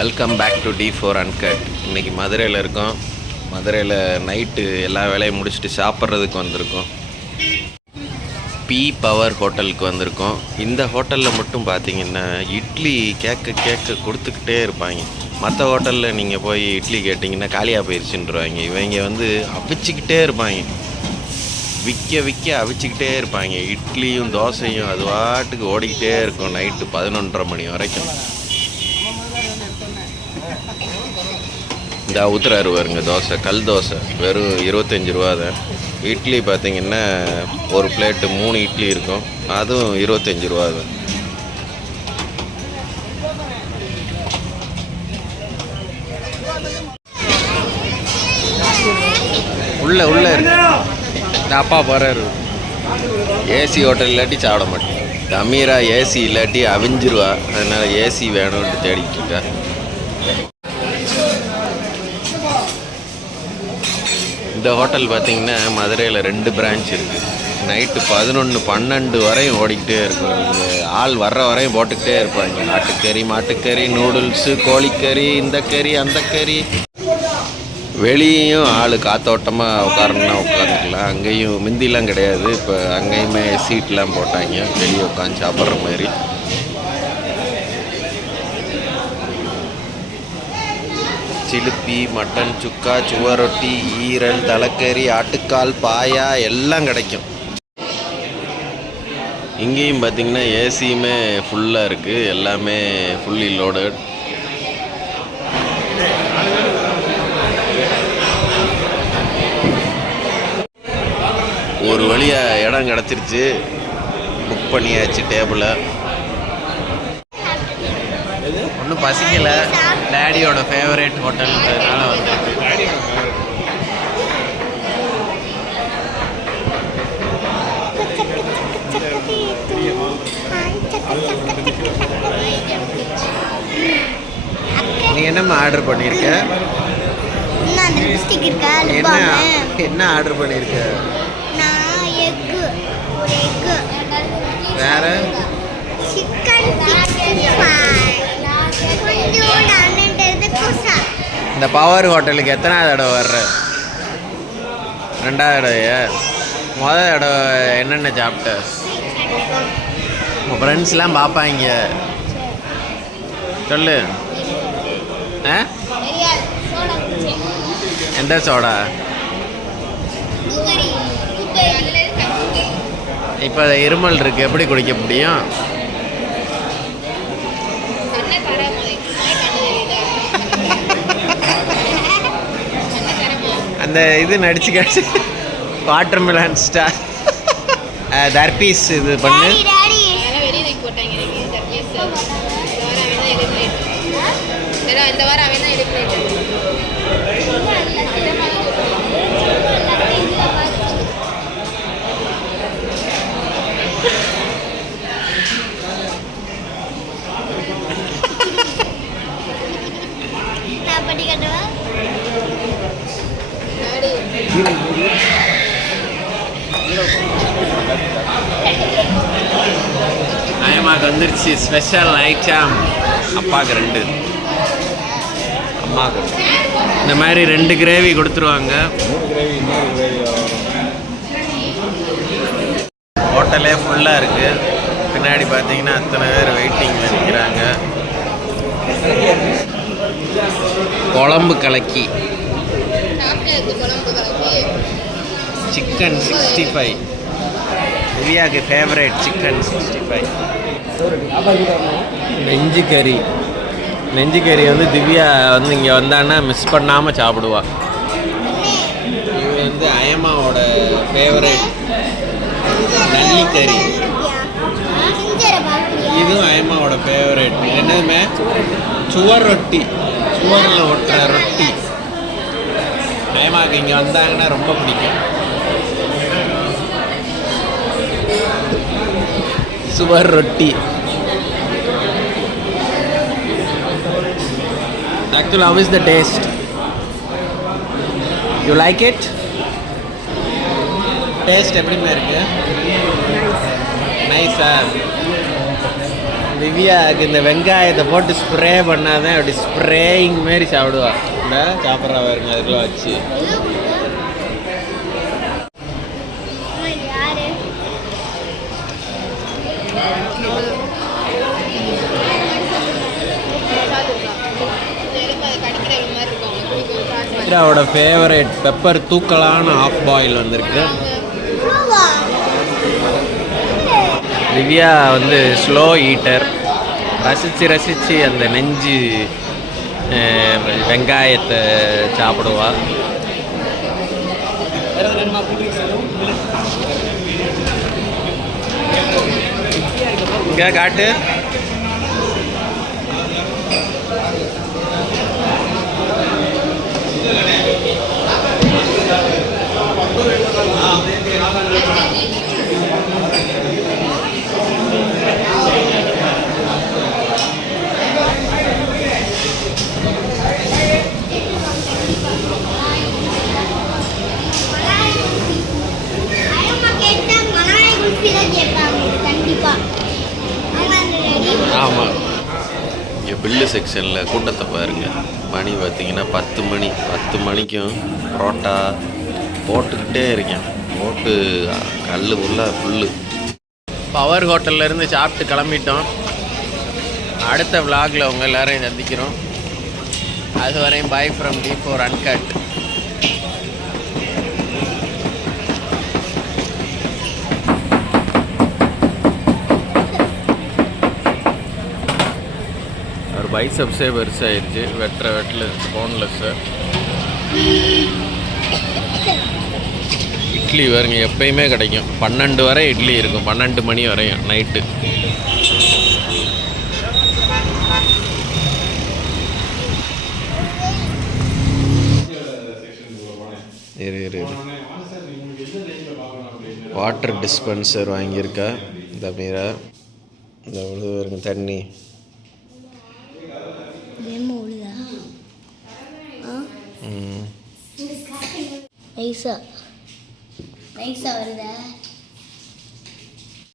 Welcome back to D4 Uncut. இன்றைக்கி மதுரையில் இருக்கோம். மதுரையில் நைட்டு எல்லா வேலையும் முடிச்சுட்டு சாப்பிட்றதுக்கு வந்திருக்கோம். பி பவர் ஹோட்டலுக்கு வந்திருக்கோம். இந்த ஹோட்டலில் மட்டும் பார்த்தீங்கன்னா இட்லி கேட்க கொடுத்துக்கிட்டே இருப்பாங்க. மற்ற ஹோட்டலில் நீங்கள் போய் இட்லி கேட்டிங்கன்னா காலியாக போயிடுச்சுன்றாங்க. இவங்க அவிச்சிக்கிட்டே இருப்பாங்க, விற்க அவிச்சிக்கிட்டே இருப்பாங்க. இட்லியும் தோசையும் அது வாட்டுக்கு ஓடிக்கிட்டே இருக்கும் நைட்டு 11:30 மணி வரைக்கும். இந்த ஊத்துறாரு பாருங்க, தோசை கல் தோசை வெறும் 25 ரூபா தான். இட்லி பார்த்திங்கன்னா ஒரு பிளேட்டு 3 இட்லி இருக்கும், அதுவும் 25 ரூபா தான். உள்ள இருக்கு. இந்த அப்பா போகிறாரு. ஏசி ஹோட்டல் இல்லாட்டி சாப்பிட மாட்டேன். அமீரா ஏசி இல்லாட்டி அவிஞ்சிருவா, அதனால் ஏசி வேணும்னு தேடிட்டு இருக்கா. இந்த ஹோட்டல் பார்த்திங்கன்னா மதுரையில் 2 பிரான்ச் இருக்குது. நைட்டு 11-12 வரையும் ஓடிக்கிட்டே இருக்கும். நீங்கள் ஆள் வர்ற வரையும் போட்டுக்கிட்டே இருப்பாங்க. ஆட்டுக்கறி, மாட்டுக்கறி, நூடுல்ஸு, கோழிக்கறி, இந்த கறி அந்த கறி. வெளியும் ஆள் காத்தோட்டமாக உட்காரணுன்னா உட்காந்துக்கலாம். அங்கேயும் முந்திலாம் கிடையாது, இப்போ அங்கேயுமே சீட்லாம் போட்டாங்க, வெளியே உட்காந்து சாப்பிட்ற மாதிரி. சிலுப்பி, மட்டன் சுக்கா, சுவரொட்டி, ஈரல், தலைக்கறி, ஆட்டுக்கால், பாயா எல்லாம் கிடைக்கும். இங்கேயும் பார்த்திங்கன்னா ஏசியுமே ஃபுல்லாக இருக்குது, எல்லாமே ஃபுல்லி லோடட். ஒரு வழியாக இடம் கிடச்சிருச்சு, புக் பண்ணியாச்சு டேபிளை. ஒன்றும் பசிக்கலை, டேடியோட ஃபேவரேட் ஹோட்டல்ன்றதுனால வந்துருக்கு. நீ என்னம்மா ஆர்டர் பண்ணியிருக்க? என்ன ஆர்டர் பண்ணியிருக்க? வேற இந்த பவர் ஹோட்டலுக்கு எத்தனாவது தடவை வர்ற? 2வது தடவையா? முதல் தடவை என்னென்ன சாப்பிட்ட? உங்கள் ஃப்ரெண்ட்ஸ்லாம் பார்ப்பாங்க, சொல்லு. எந்த சோடா? இப்போ இருமல் இருக்குது, எப்படி குடிக்க முடியும்? அந்த இது நடிச்சு வாட்டர் மிலான் ஸ்டார் தர்பீஸ் இது பண்ணு. அம்மாவுக்கு வந்துருச்சு ஸ்பெஷல் ஐட்டம். அப்பாவுக்கு 2, அம்மாவுக்கு இந்த மாதிரி 2 கிரேவி கொடுத்துருவாங்க. ஹோட்டலே ஃபுல்லாக இருக்குது. பின்னாடி பார்த்தீங்கன்னா அத்தனை பேர் வெயிட்டிங்கில் நிற்கிறாங்க. குழம்பு கலக்கி, சிக்கன் 65, திவ்யாவுக்கு ஃபேவரேட் சிக்கன் 65. நெஞ்சு கறி திவ்யா இங்கே வந்தான்னா மிஸ் பண்ணாமல் சாப்பிடுவா. இது அயமாவோட ஃபேவரேட் நல்லிக்கறி. இதுவும் அயமாவோட ஃபேவரேட். என்னதுமே சுவர் ரொட்டி, சுவரில் ஒட்டுற ரொட்டி. அயமாவுக்கு இங்கே வந்தாங்கன்னா ரொம்ப பிடிக்கும். சுவர் ரொட்டி. Actually, how is the taste? You like it? Taste எப்படி இருக்கு? நைஸா? திவ்யாவுக்கு இந்த வெங்காயத்தை போட்டு ஸ்ப்ரே பண்ணாதான் அப்படி ஸ்ப்ரேயிங் மாரி சாப்பிடுவா. இந்த சாப்பிட்றா பாருங்க அதுக்குள்ள வச்சு. திவ்யாவோட ஃபேவரட் பெப்பர் தூக்கலான ஆஃப் பாயில் வந்திருக்கு. திவ்யா வந்து ஸ்லோ ஈட்டர். ரசித்து அந்த நெஞ்சு வெங்காயத்தை சாப்பிடுவா. இங்கே காட்டு. ஆமாம், இங்கே பில்லு செக்ஷனில் கூட்டத்தை பாருங்கள். மணி பார்த்திங்கன்னா 10 மணி. 10 மணிக்கும் புரோட்டா போட்டுக்கிட்டே இருக்கேன். போட்டு கல் ஃபுல்லு. பவர் ஹோட்டல்லேருந்து சாப்பிட்டு கிளம்பிட்டோம். அடுத்த விலாகில் உங்கள் எல்லோரையும் சந்திக்கிறோம். அது வரையும் பாய் ஃப்ரம் D4 Uncut. ஒரு பைசப்ஸே பெருசாகிடுச்சு. வெட்டில் போன்லெஸ்ஸு. இட்லி வருங்க எப்பயுமே கிடைக்கும். 12 வரை இட்லி இருக்கும். 12 மணி வரையும் நைட்டு. இரு வாட்டர் டிஸ்பென்சர் வாங்கியிருக்கா இந்த மீரா. இந்த வருங்க தண்ணி. நைஸா வருதா?